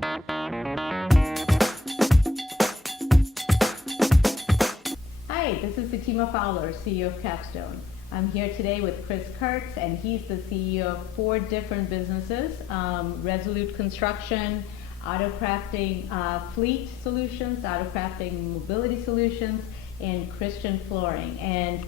Hi, this is Sitima Fowler, CEO of Capstone. I'm here today with Chris Curts, and he's the CEO of 4 different businesses: Resolute Construction, Auto Crafting Fleet Solutions, Auto Crafting Mobility Solutions, and Christian Flooring. And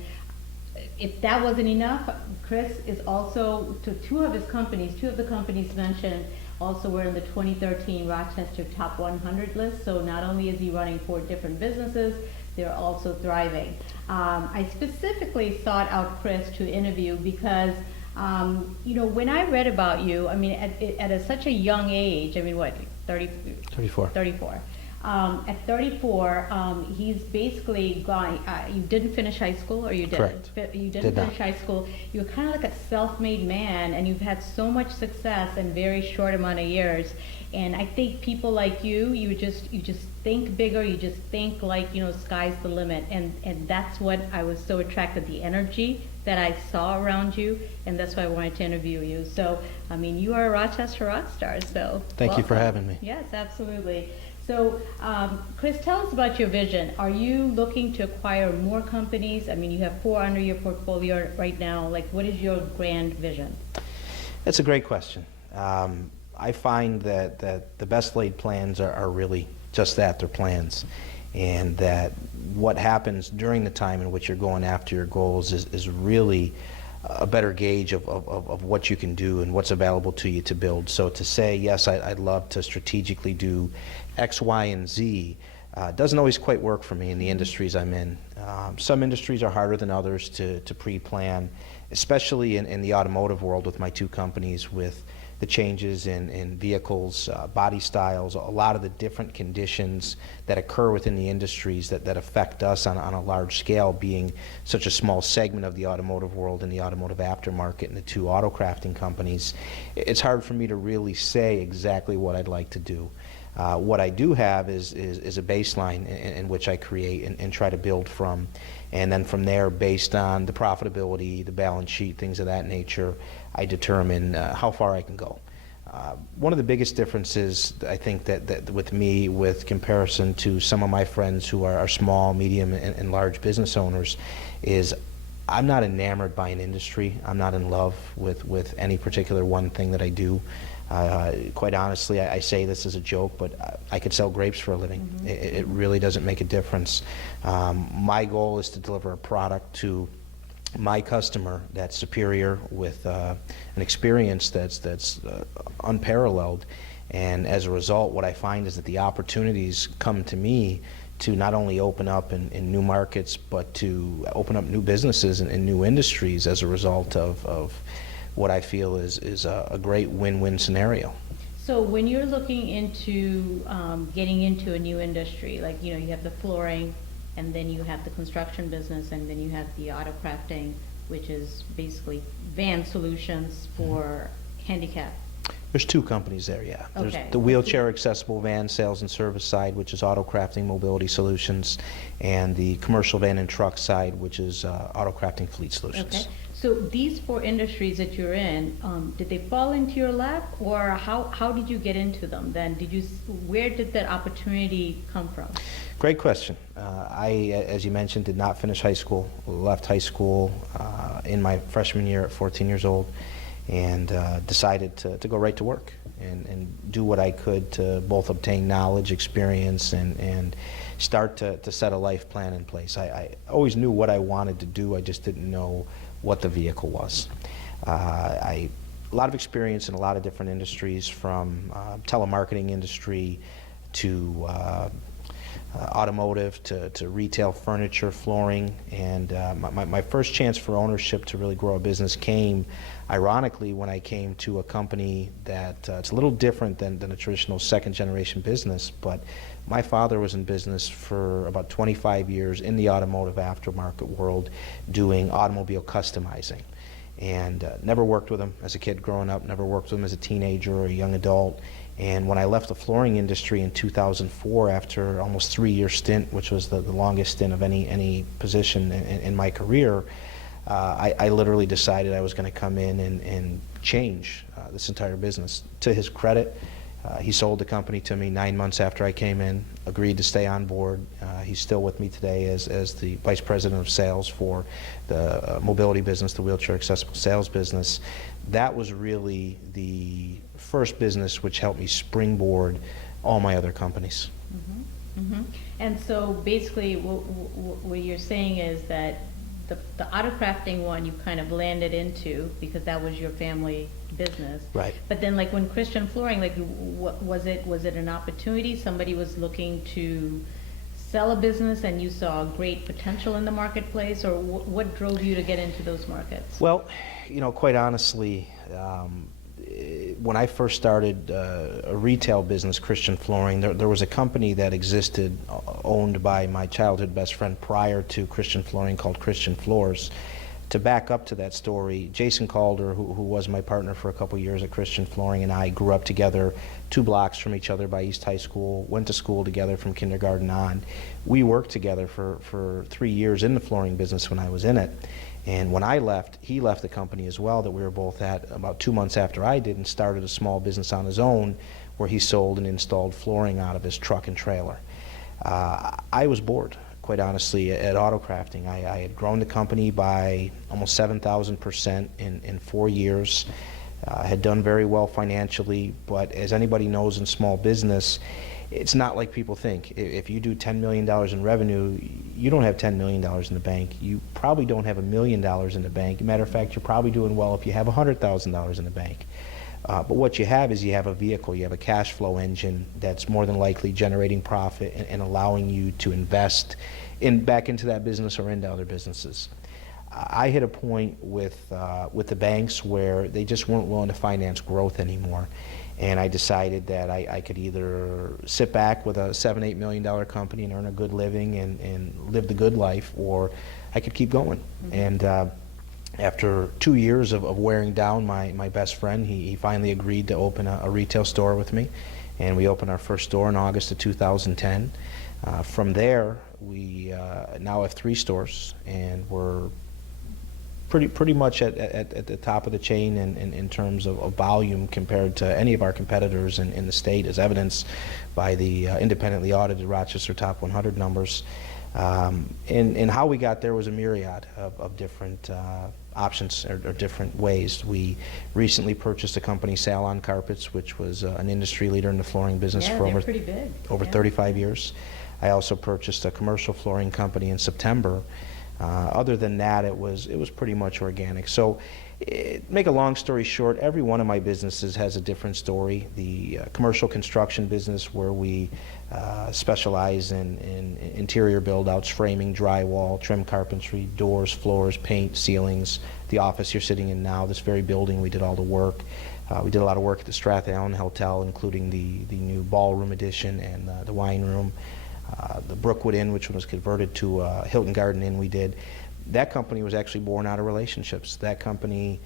if that wasn't enough, Chris is also to two of the companies mentioned also were in the 2013 Rochester Top 100 list. So not only is he running 4 different businesses, they're also thriving. I specifically sought out Chris to interview because, when I read about you, I mean, at such a young age, I mean, what, 34. 34. At 34, he's basically gone. You didn't finish high school, or you did? Correct. You didn't Did not. finish high school. You're kind of like a self-made man, and you've had so much success in very short amount of years. And I think people like you just think bigger. You just think like, sky's the limit. And that's what I was so attracted, the energy that I saw around you, and that's why I wanted to interview you. So, I mean, you are a Rochester rock star, so Thank you for having me. Yes, absolutely. So, Chris, tell us about your vision. Are you looking to acquire more companies? I mean, you have 4 under your portfolio right now. Like, what is your grand vision? That's a great question. I find that the best laid plans are really just that, they're plans. And that what happens during the time in which you're going after your goals is really a better gauge of what you can do and what's available to you to build. So to say, yes, I'd love to strategically do X, Y, and Z doesn't always quite work for me in the industries I'm in. Some industries are harder than others to pre-plan, especially in the automotive world with my 2 companies, with the changes in vehicles, body styles, a lot of the different conditions that occur within the industries that affect us on a large scale, being such a small segment of the automotive world and the automotive aftermarket and the 2 auto crafting companies. It's hard for me to really say exactly what I'd like to do. What I do have is a baseline in which I create and try to build from. And then from there, based on the profitability, the balance sheet, things of that nature, I determine how far I can go. One of the biggest differences, I think, that with me, with comparison to some of my friends who are small, medium, and large business owners, is I'm not enamored by an industry. I'm not in love with any particular one thing that I do. Quite honestly, I say this as a joke, but I could sell grapes for a living. Mm-hmm. It really doesn't make a difference. My goal is to deliver a product to my customer that's superior, with an experience that's unparalleled. And as a result, what I find is that the opportunities come to me to not only open up in new markets, but to open up new businesses and new industries as a result of what I feel is a great win-win scenario. So when you're looking into getting into a new industry, like, you have the flooring, and then you have the construction business, and then you have the auto crafting, which is basically van solutions for handicap. There's 2 companies there, yeah. There's Okay. the wheelchair accessible van sales and service side, which is Auto Crafting Mobility Solutions, and the commercial van and truck side, which is Auto Crafting Fleet Solutions. Okay. So these 4 industries that you're in, did they fall into your lap, or how did you get into them then? Where did that opportunity come from? Great question. I, as you mentioned, did not finish high school. Left high school in my freshman year at 14 years old, and decided to go right to work and do what I could to both obtain knowledge, experience, and start to set a life plan in place. I always knew what I wanted to do, I just didn't know what the vehicle was. A lot of experience in a lot of different industries, from telemarketing industry to automotive to retail furniture, flooring, and my first chance for ownership to really grow a business came, ironically, when I came to a company that it's a little different than a traditional second-generation business, but my father was in business for about 25 years in the automotive aftermarket world, doing automobile customizing. And never worked with him as a kid growing up, never worked with him as a teenager or a young adult. And when I left the flooring industry in 2004, after almost 3-year stint, which was the longest stint of any position in my career, I literally decided I was going to come in and change this entire business. To his credit, He sold the company to me 9 months after I came in, agreed to stay on board. He's still with me today as the Vice President of Sales for the mobility business, the wheelchair accessible sales business. That was really the first business which helped me springboard all my other companies. Mm-hmm. Mm-hmm. And so basically what you're saying is that the auto crafting one you kind of landed into because that was your family business. Right. But then like when Christian Flooring, like what was it an opportunity? Somebody was looking to sell a business and you saw great potential in the marketplace, or what drove you to get into those markets? Well, quite honestly, when I first started a retail business, Christian Flooring, there was a company that existed owned by my childhood best friend prior to Christian Flooring called Christian Floors. To back up to that story, Jason Calder, who was my partner for a couple years at Christian Flooring, and I grew up together 2 blocks from each other by East High School, went to school together from kindergarten on. We worked together for 3 years in the flooring business when I was in it. And when I left, he left the company as well that we were both at about 2 months after I did, and started a small business on his own where he sold and installed flooring out of his truck and trailer. I was bored, quite honestly, at auto crafting. I had grown the company by almost 7,000% in 4 years. Had done very well financially, but as anybody knows in small business, it's not like people think. If you do $10 million in revenue, you don't have $10 million in the bank. You probably don't have $1 million in the bank. Matter of fact, you're probably doing well if you have $100,000 in the bank. But what you have is you have a vehicle, you have a cash flow engine that's more than likely generating profit and allowing you to invest back into that business or into other businesses. I hit a point with the banks where they just weren't willing to finance growth anymore. And I decided that I could either sit back with a $7-8 million company and earn a good living and live the good life, or I could keep going. Mm-hmm. And after 2 years of wearing down my best friend, he finally agreed to open a retail store with me. And we opened our first store in August of 2010. From there, we now have 3 stores, and we're pretty much at the top of the chain in terms of volume compared to any of our competitors in the state, as evidenced by the independently audited Rochester Top 100 numbers. And how we got there was a myriad of different options or different ways. We recently purchased a company, Salon Carpets, which was an industry leader in the flooring business for over 35 years. I also purchased a commercial flooring company in September. Other than that, it was pretty much organic. So, make a long story short, every one of my businesses has a different story. The commercial construction business, where we specialize in interior build-outs, framing, drywall, trim carpentry, doors, floors, paint, ceilings. The office you're sitting in now, this very building, we did all the work. We did a lot of work at the Strath Allen Hotel, including the new ballroom addition and the wine room. The Brookwood Inn, which was converted to Hilton Garden Inn, we did. That company was actually born out of relationships. That company,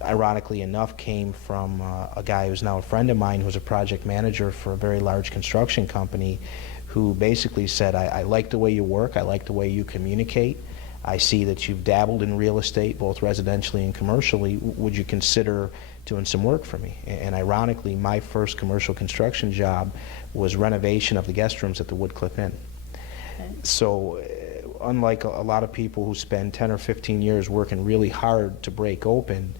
ironically enough, came from a guy who's now a friend of mine, who's a project manager for a very large construction company, who basically said, I like the way you work, I like the way you communicate. I see that you've dabbled in real estate, both residentially and commercially. Would you consider doing some work for me? And ironically, my first commercial construction job was renovation of the guest rooms at the Woodcliff Inn. Okay. So unlike a lot of people who spend 10 or 15 years working really hard to break open,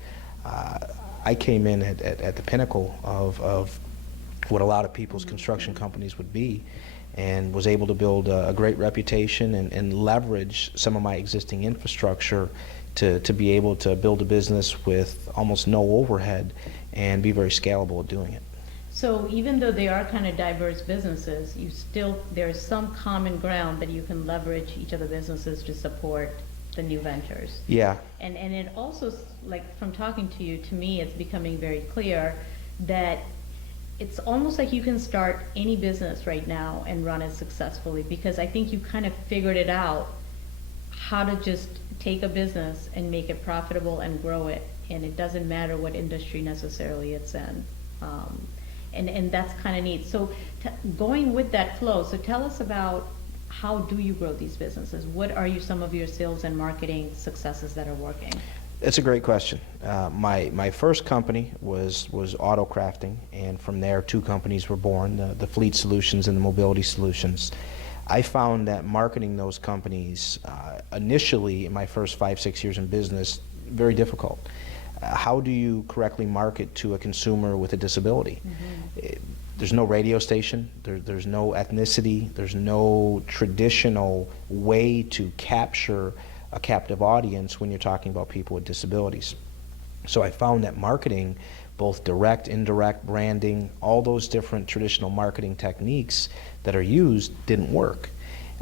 I came in at the pinnacle of what a lot of people's construction companies would be, and was able to build a great reputation and leverage some of my existing infrastructure to be able to build a business with almost no overhead and be very scalable at doing it. So even though they are kind of diverse businesses, there's some common ground that you can leverage each of the businesses to support the new ventures. Yeah. And it also, like from talking to you, to me it's becoming very clear that it's almost like you can start any business right now and run it successfully, because I think you kind of figured it out how to just take a business and make it profitable and grow it, and it doesn't matter what industry necessarily it's in. And that's kind of neat. So going with that flow, so tell us about how do you grow these businesses? What are some of your sales and marketing successes that are working? It's a great question. My first company was auto crafting, and from there 2 companies were born, the Fleet Solutions and the Mobility Solutions. I found that marketing those companies initially in my first 5-6 years in business very difficult. How do you correctly market to a consumer with a disability? There's no radio station, there's no ethnicity, there's no traditional way to capture a captive audience when you're talking about people with disabilities. So I found that marketing, both direct, indirect, branding, all those different traditional marketing techniques that are used didn't work.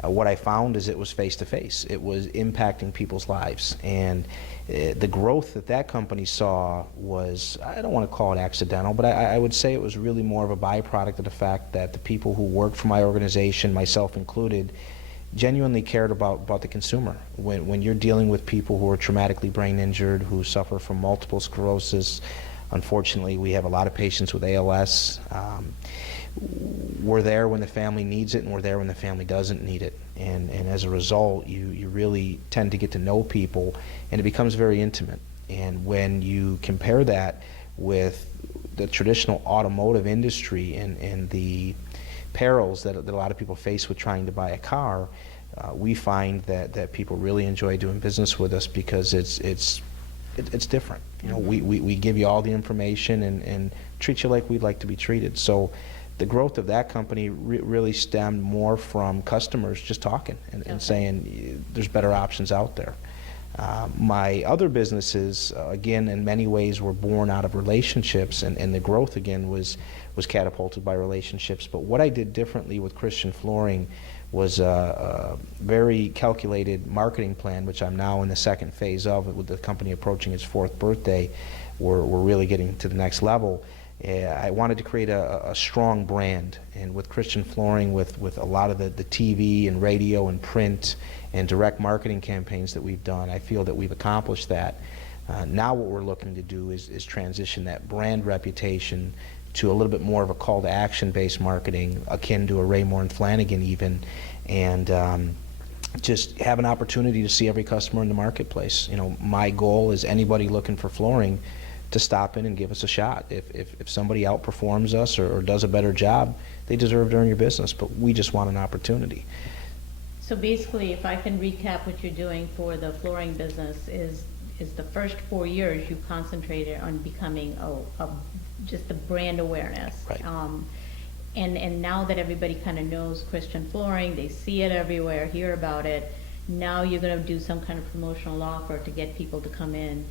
What I found is it was face-to-face. It was impacting people's lives. And the growth that that company saw was, I don't want to call it accidental, but I would say it was really more of a byproduct of the fact that the people who worked for my organization, myself included, genuinely cared about the consumer. When you're dealing with people who are traumatically brain injured, who suffer from multiple sclerosis, unfortunately we have a lot of patients with ALS. We're there when the family needs it, and we're there when the family doesn't need it. And as a result, you really tend to get to know people, and it becomes very intimate. And when you compare that with the traditional automotive industry and the perils that a lot of people face with trying to buy a car, we find that people really enjoy doing business with us because it's different. You know, we give you all the information and treat you like we'd like to be treated. So the growth of that company really stemmed more from customers just talking and saying there's better options out there. My other businesses, again, in many ways were born out of relationships, and the growth, again, was catapulted by relationships. But what I did differently with Christian Flooring was a very calculated marketing plan, which I'm now in the second phase of, with the company approaching its 4th birthday. We're really getting to the next level. I wanted to create a strong brand, and with Christian Flooring, with a lot of the TV and radio and print and direct marketing campaigns that we've done, I feel that we've accomplished that. Now what we're looking to do is transition that brand reputation to a little bit more of a call to action based marketing, akin to a Raymore and Flanagan even, and just have an opportunity to see every customer in the marketplace. You know, my goal is anybody looking for flooring to stop in and give us a shot. If somebody outperforms us or does a better job, they deserve to earn your business, but we just want an opportunity. So basically, if I can recap what you're doing for the flooring business, is the first 4 years you concentrated on becoming just the brand awareness. Right. And now that everybody kind of knows Christian Flooring, they see it everywhere, hear about it, now you're going to do some kind of promotional offer to get people to come in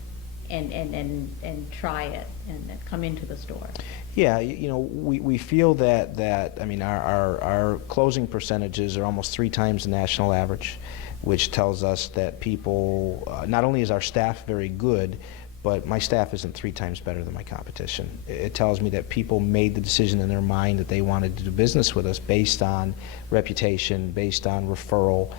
and try it and come into the store. Yeah, you know, we feel that I mean, our closing percentages are almost 3 times the national average, which tells us that people, not only is our staff very good, but my staff isn't 3 times better than my competition. It tells me that people made the decision in their mind that they wanted to do business with us based on reputation, based on referral,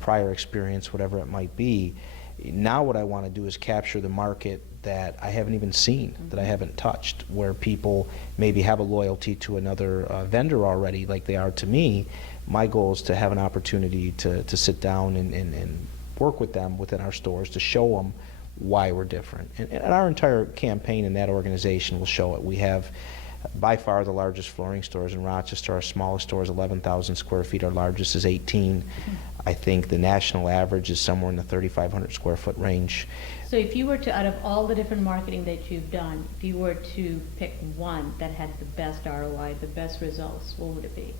prior experience, whatever it might be. Now what I want to do is capture the market that I haven't even seen, that I haven't touched, where people maybe have a loyalty to another vendor already like they are to me. My goal is to have an opportunity to sit down and work with them within our stores to show them why we're different. And our entire campaign in that organization will show it. We have by far the largest flooring stores in Rochester. Our smallest store is 11,000 square feet. Our largest is 18. I think the national average is somewhere in the 3,500 square foot range. So if you were to, out of all the different marketing that you've done, if you were to pick one that had the best ROI, the best results, what would it be?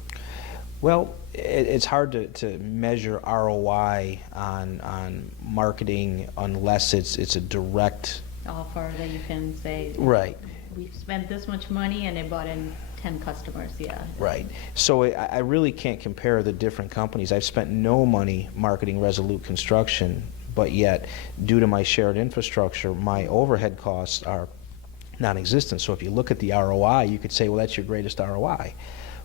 Well, it's hard to measure ROI on marketing unless it's a direct offer that you can say, right, we've spent this much money and it brought in 10 customers, yeah. Right. So I really can't compare the different companies. I've spent no money marketing Resolute Construction, but yet, due to my shared infrastructure, my overhead costs are non-existent. So if you look at the ROI, you could say, well, that's your greatest ROI.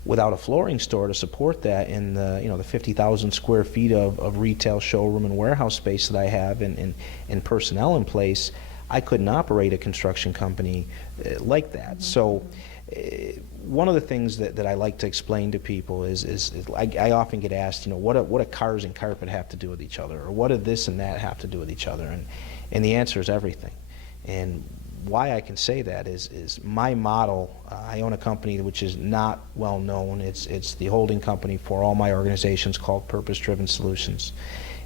Without a flooring store to support that in the 50,000 square feet of retail showroom and warehouse space that I have and personnel in place, I couldn't operate a construction company like that. So one of the things that I like to explain to people is I often get asked, what do cars and carpet have to do with each other, or what do this and that have to do with each other, and the answer is everything. And why I can say that is my model. I own a company which is not well known. It's the holding company for all my organizations, called Purpose Driven Solutions.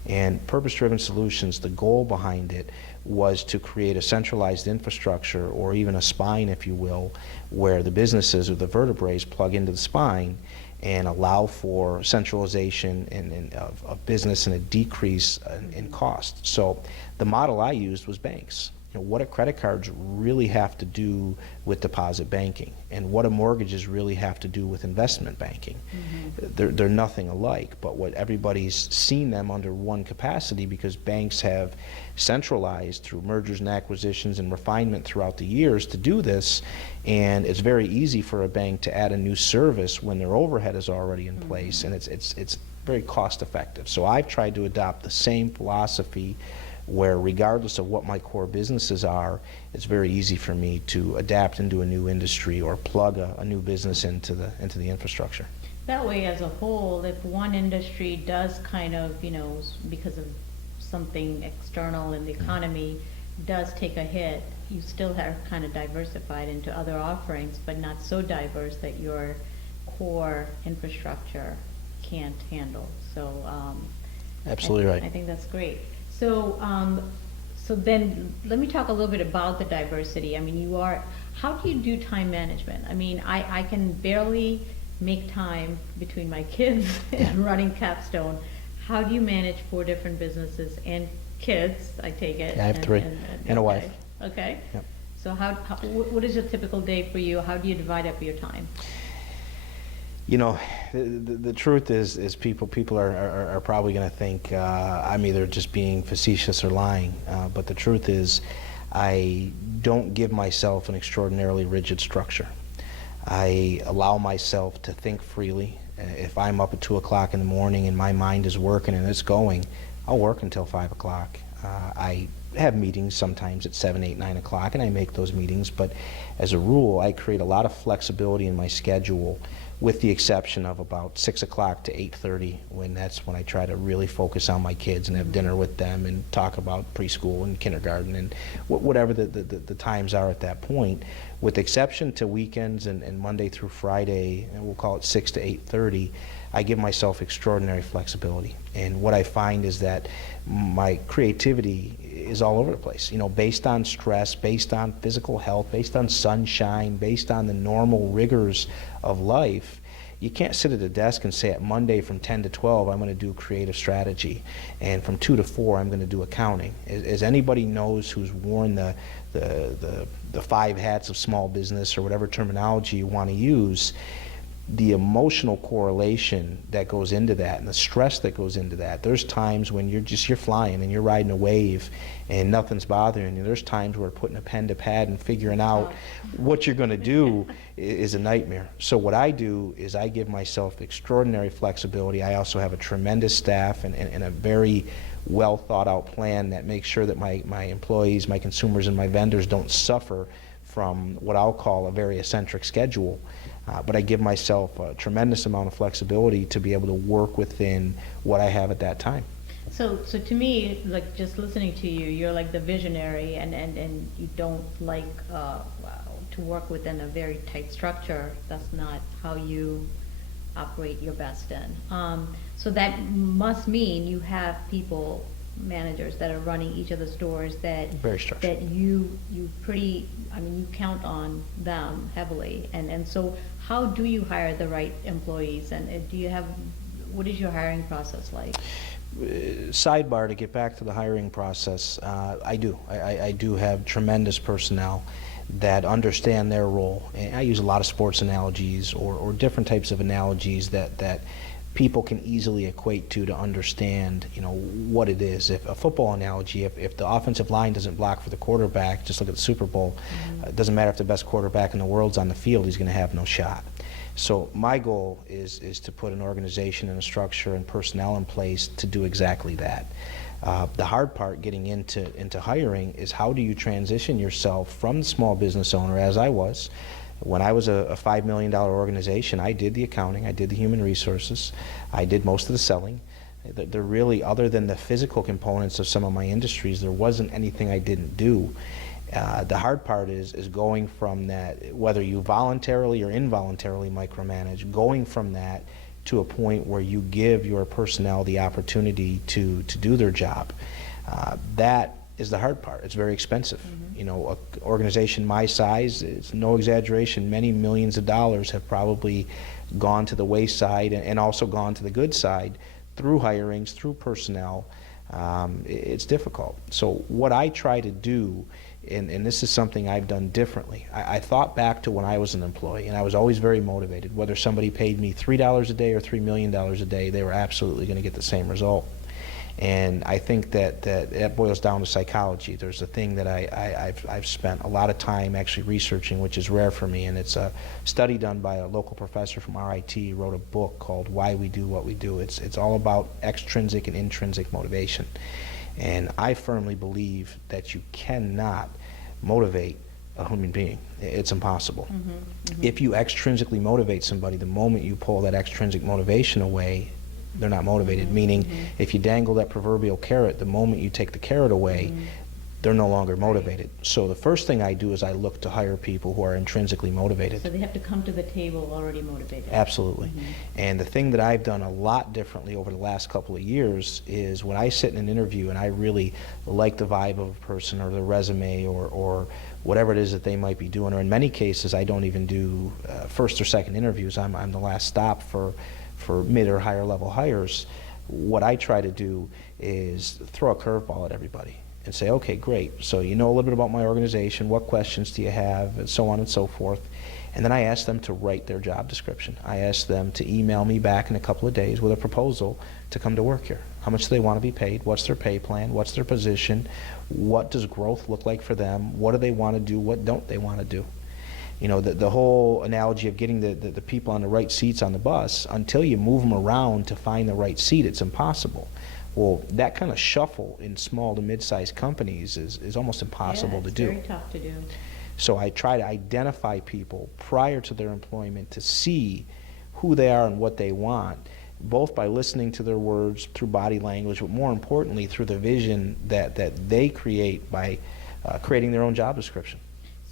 And Purpose Driven Solutions, the goal behind it was to create a centralized infrastructure, or even a spine, if you will, where the businesses or the vertebrae plug into the spine and allow for centralization of business and a decrease in cost. So the model I used was banks. What do credit cards really have to do with deposit banking, and what do mortgages really have to do with investment banking? Mm-hmm. They're nothing alike, but what everybody's seen them under one capacity, because banks have centralized through mergers and acquisitions and refinement throughout the years to do this, and it's very easy for a bank to add a new service when their overhead is already in place, and it's very cost effective. So I've tried to adopt the same philosophy, where regardless of what my core businesses are, it's very easy for me to adapt into a new industry or plug a new business into the infrastructure. That way, as a whole, if one industry does kind of, because of something external in the economy, does take a hit, you still are kind of diversified into other offerings, but not so diverse that your core infrastructure can't handle. So absolutely right. I think that's great. So, so then let me talk a little bit about the diversity. I mean, how do you do time management? I mean, I can barely make time between my kids and running Capstone. How do you manage 4 different businesses and kids, I take it? Yeah, I have 3, and a wife. Okay. Yep. So what is a typical day for you? How do you divide up your time? The truth is people are probably going to think I'm either just being facetious or lying, but the truth is I don't give myself an extraordinarily rigid structure. I allow myself to think freely. If I'm up at 2 o'clock in the morning and my mind is working and it's going, I'll work until 5 o'clock. I have meetings sometimes at 7, 8, 9 o'clock, and I make those meetings, but as a rule, I create a lot of flexibility in my schedule, with the exception of about 6 o'clock to 8:30, that's when I try to really focus on my kids and have dinner with them and talk about preschool and kindergarten and whatever the times are at that point. With exception to weekends and Monday through Friday, and we'll call it 6 to 8:30, I give myself extraordinary flexibility. And what I find is that my creativity is all over the place, based on stress, based on physical health, based on sunshine, based on the normal rigors of life. You can't sit at a desk and say, at Monday from 10 to 12, I'm going to do creative strategy, and from 2 to 4, I'm going to do accounting. As anybody knows who's worn the 5 hats of small business, or whatever terminology you want to use, the emotional correlation that goes into that and the stress that goes into that. There's times when you're flying and you're riding a wave and nothing's bothering you. There's times where putting a pen to pad and figuring out what you're going to do is a nightmare. So what I do is I give myself extraordinary flexibility. I also have a tremendous staff and a very well thought out plan that makes sure that my employees, my consumers, and my vendors don't suffer from what I'll call a very eccentric schedule. But I give myself a tremendous amount of flexibility to be able to work within what I have at that time. So to me, like, just listening to you, you're like the visionary, and you don't like to work within a very tight structure. That's not how you operate your best in. So that must mean you have people, managers, that are running each of the stores that very structured. That you count on them heavily, and so how do you hire the right employees, and what is your hiring process like? Sidebar, to get back to the hiring process, I do have tremendous personnel that understand their role, and I use a lot of sports analogies or different types of analogies that people can easily equate to understand, what it is. If a football analogy, if the offensive line doesn't block for the quarterback, just look at the Super Bowl. Mm-hmm. It doesn't matter if the best quarterback in the world's on the field, he's going to have no shot. So my goal is to put an organization and a structure and personnel in place to do exactly that. The hard part getting into hiring is how do you transition yourself from the small business owner, as I was, When I was a $5 million organization, I did the accounting, I did the human resources, I did most of the selling. There really, other than the physical components of some of my industries, there wasn't anything I didn't do. The hard part is going from that, whether you voluntarily or involuntarily micromanage, going from that to a point where you give your personnel the opportunity to do their job. That is the hard part. It's very expensive. You know, an organization my size, it's no exaggeration, many millions of dollars have probably gone to the wayside and also gone to the good side through hirings, through personnel. It's difficult. So what I try to do, and this is something I've done differently, I thought back to when I was an employee, and I was always very motivated. Whether somebody paid me $3 a day or $3 million a day, they were absolutely going to get the same result. And I think that boils down to psychology. There's a thing that I've spent a lot of time actually researching, which is rare for me, and it's a study done by a local professor from RIT. He wrote a book called Why We Do What We Do. It's all about extrinsic and intrinsic motivation. And I firmly believe that you cannot motivate a human being. It's impossible. If you extrinsically motivate somebody, the moment you pull that extrinsic motivation away, they're not motivated. Meaning, if you dangle that proverbial carrot, the moment you take the carrot away, they're no longer motivated. So the first thing I do is I look to hire people who are intrinsically motivated. So they have to come to the table already motivated. Absolutely. And the thing that I've done a lot differently over the last couple of years is when I sit in an interview and I really like the vibe of a person or their resume or whatever it is that they might be doing, or in many cases I don't even do first or second interviews. I'm the last stop for mid or higher level hires. What I try to do is throw a curveball at everybody and say, okay, great, so you know a little bit about my organization, what questions do you have, and so on and so forth. And then I ask them to write their job description. I ask them to email me back in a couple of days with a proposal to come to work here. How much do they want to be paid? What's their pay plan? What's their position? What does growth look like for them? What do they want to do? What don't they want to do? You know, the whole analogy of getting the people on the right seats on the bus, until you move them around to find the right seat, it's impossible. Well, that kind of shuffle in small to mid-sized companies is almost impossible to do. It's very tough to do. So I try to identify people prior to their employment to see who they are and what they want, both by listening to their words, through body language, but more importantly through the vision that they create by creating their own job description.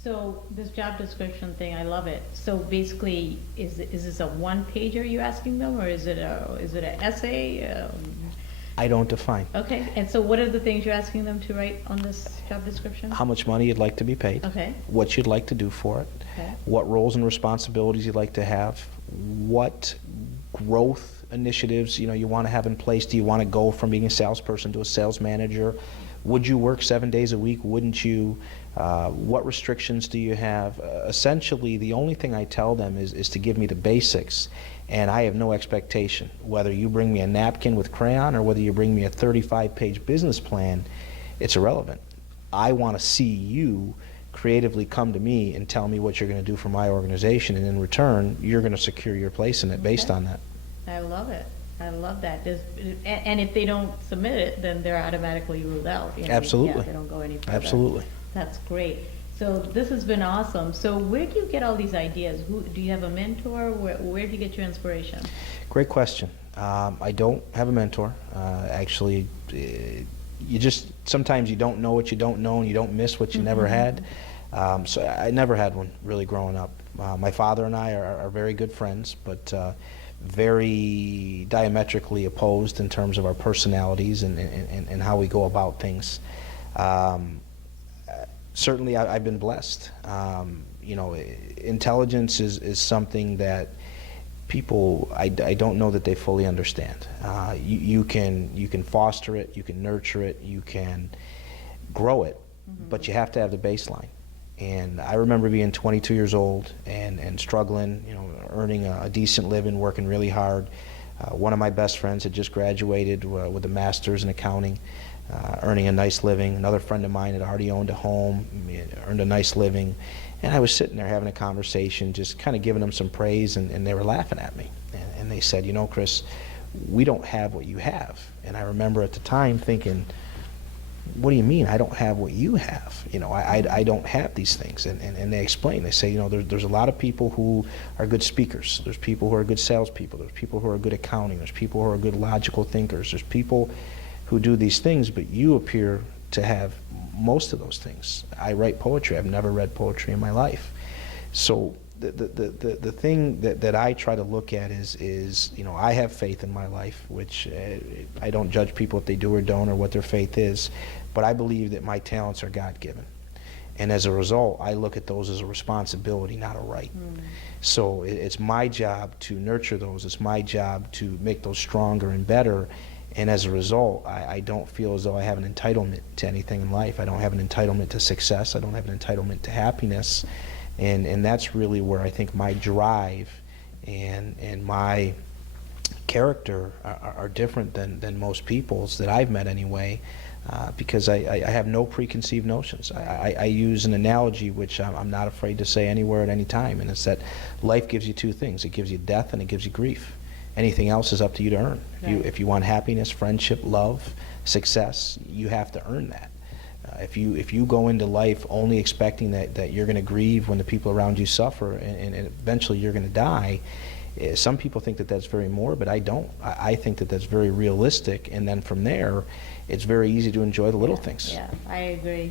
So this job description thing, I love it. So basically, is this a one-pager you're asking them, or is it an essay? I don't define. Okay, and so what are the things you're asking them to write on this job description? How much money you'd like to be paid. Okay. What you'd like to do for it. Okay. What roles and responsibilities you'd like to have. What growth initiatives you want to have in place. Do you want to go from being a salesperson to a sales manager? Would you work 7 days a week? Wouldn't you? What restrictions do you have? Essentially, the only thing I tell them is to give me the basics, and I have no expectation. Whether you bring me a napkin with crayon or whether you bring me a 35-page business plan, it's irrelevant. I want to see you creatively come to me and tell me what you're going to do for my organization, and in return, you're going to secure your place in it based on that. I love it. I love that. And if they don't submit it, then they're automatically ruled out. Absolutely. Yeah, they don't go any further. Absolutely. That's great. So this has been awesome. So where do you get all these ideas? Do you have a mentor? Where do you get your inspiration? Great question. I don't have a mentor. Actually, sometimes you don't know what you don't know, and you don't miss what you never had. So I never had one really growing up. My father and I are very good friends, but very diametrically opposed in terms of our personalities and how we go about things. Certainly, I've been blessed. Intelligence is something that people, I don't know that they fully understand. You can foster it, you can nurture it, you can grow it, but you have to have the baseline. And I remember being 22 years old and struggling, earning a decent living, working really hard. One of my best friends had just graduated with a master's in accounting, earning a nice living. Another friend of mine had already owned a home, earned a nice living. And I was sitting there having a conversation, just kind of giving them some praise, and they were laughing at me. And they said, Chris, we don't have what you have. And I remember at the time thinking, what do you mean? I don't have what you have. I don't have these things. And they explain. They say, there's a lot of people who are good speakers. There's people who are good salespeople. There's people who are good accounting. There's people who are good logical thinkers. There's people who do these things, but you appear to have most of those things. I write poetry. I've never read poetry in my life. So the thing that I try to look at is I have faith in my life, which I don't judge people if they do or don't or what their faith is, but I believe that my talents are God-given. And as a result, I look at those as a responsibility, not a right. So it's my job to nurture those. It's my job to make those stronger and better. And as a result, I don't feel as though I have an entitlement to anything in life. I don't have an entitlement to success. I don't have an entitlement to happiness. And that's really where I think my drive and my character are different than most people's that I've met anyway, because I have no preconceived notions. I use an analogy which I'm not afraid to say anywhere at any time, and it's that life gives you two things. It gives you death and it gives you grief. Anything else is up to you to earn. Right. If you want happiness, friendship, love, success, you have to earn that. If you go into life only expecting that you're going to grieve when the people around you suffer and eventually you're going to die, some people think that that's very morbid. I don't. I think that that's very realistic, and then from there, it's very easy to enjoy the little things. Yeah, I agree.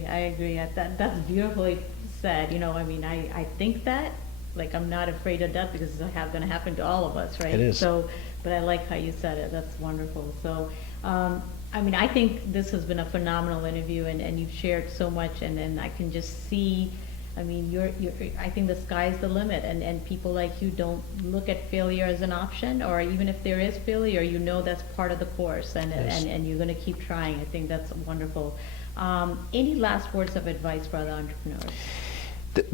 That's beautifully said. I think that, like, I'm not afraid of death because it's going to happen to all of us, right? It is. So, but I like how you said it. That's wonderful. So, I think this has been a phenomenal interview, and you've shared so much, and I can just see, I think the sky's the limit, and people like you don't look at failure as an option, or even if there is failure, that's part of the course, and you're going to keep trying. I think that's wonderful. Any last words of advice for other entrepreneurs?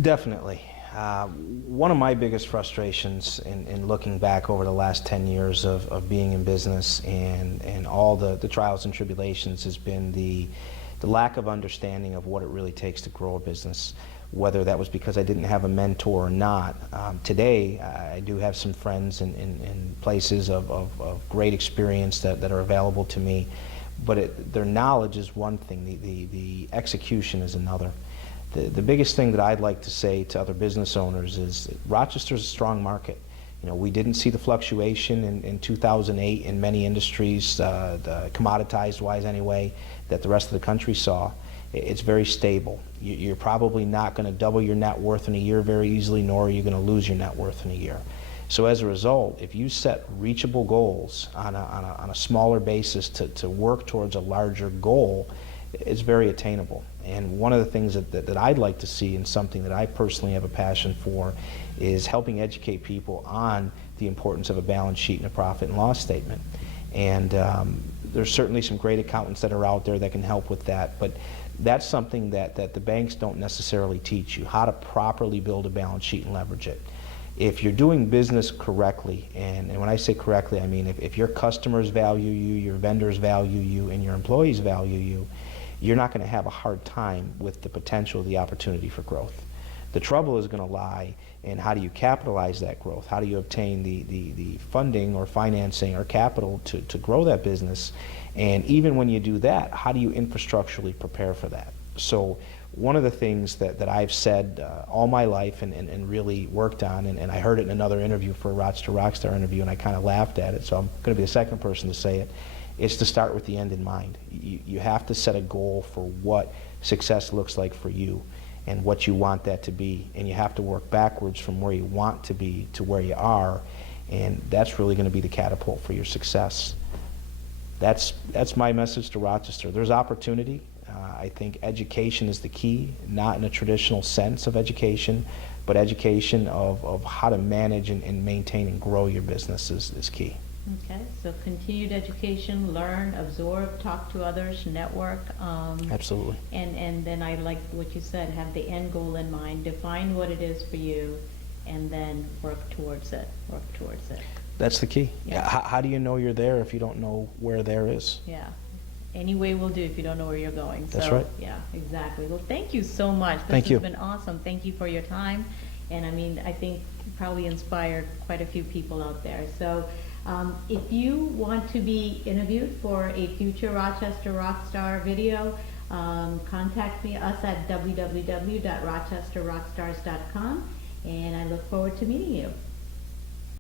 Definitely. One of my biggest frustrations in looking back over the last 10 years of being in business and all the trials and tribulations has been the lack of understanding of what it really takes to grow a business, whether that was because I didn't have a mentor or not. Today, I do have some friends in places of great experience that are available to me, but their knowledge is one thing, the execution is another. The biggest thing that I'd like to say to other business owners is Rochester's a strong market. We didn't see the fluctuation in 2008 in many industries, the commoditized wise anyway, that the rest of the country saw. It's very stable. You're probably not going to double your net worth in a year very easily, nor are you going to lose your net worth in a year. So as a result, if you set reachable goals on a smaller basis to work towards a larger goal, it's very attainable. And one of the things that I'd like to see, and something that I personally have a passion for, is helping educate people on the importance of a balance sheet and a profit and loss statement. And there's certainly some great accountants that are out there that can help with that, but that's something that the banks don't necessarily teach you, how to properly build a balance sheet and leverage it. If you're doing business correctly, and when I say correctly, I mean if your customers value you, your vendors value you, and your employees value you, you're not going to have a hard time with the potential, the opportunity for growth. The trouble is going to lie in how do you capitalize that growth? How do you obtain the funding or financing or capital to grow that business? And even when you do that, how do you infrastructurally prepare for that? So one of the things that I've said all my life and really worked on, and I heard it in another interview for a Rochester Rockstar interview, and I kind of laughed at it, so I'm going to be the second person to say it, is to start with the end in mind. You have to set a goal for what success looks like for you and what you want that to be, and you have to work backwards from where you want to be to where you are, and that's really going to be the catapult for your success. That's my message to Rochester. There's opportunity. I think education is the key, not in a traditional sense of education, but education of how to manage and maintain and grow your business is key. Okay, so continued education, learn, absorb, talk to others, network. Absolutely. And then I like what you said, have the end goal in mind, define what it is for you, and then work towards it. That's the key. Yeah. How do you know you're there if you don't know where there is? Yeah. Any way will do if you don't know where you're going. That's so, right. Yeah, exactly. Well, thank you so much. Thank you. This has been awesome. Thank you for your time. And I think you probably inspired quite a few people out there. So if you want to be interviewed for a future Rochester Rockstar video, contact us at www.rochesterrockstars.com, and I look forward to meeting you.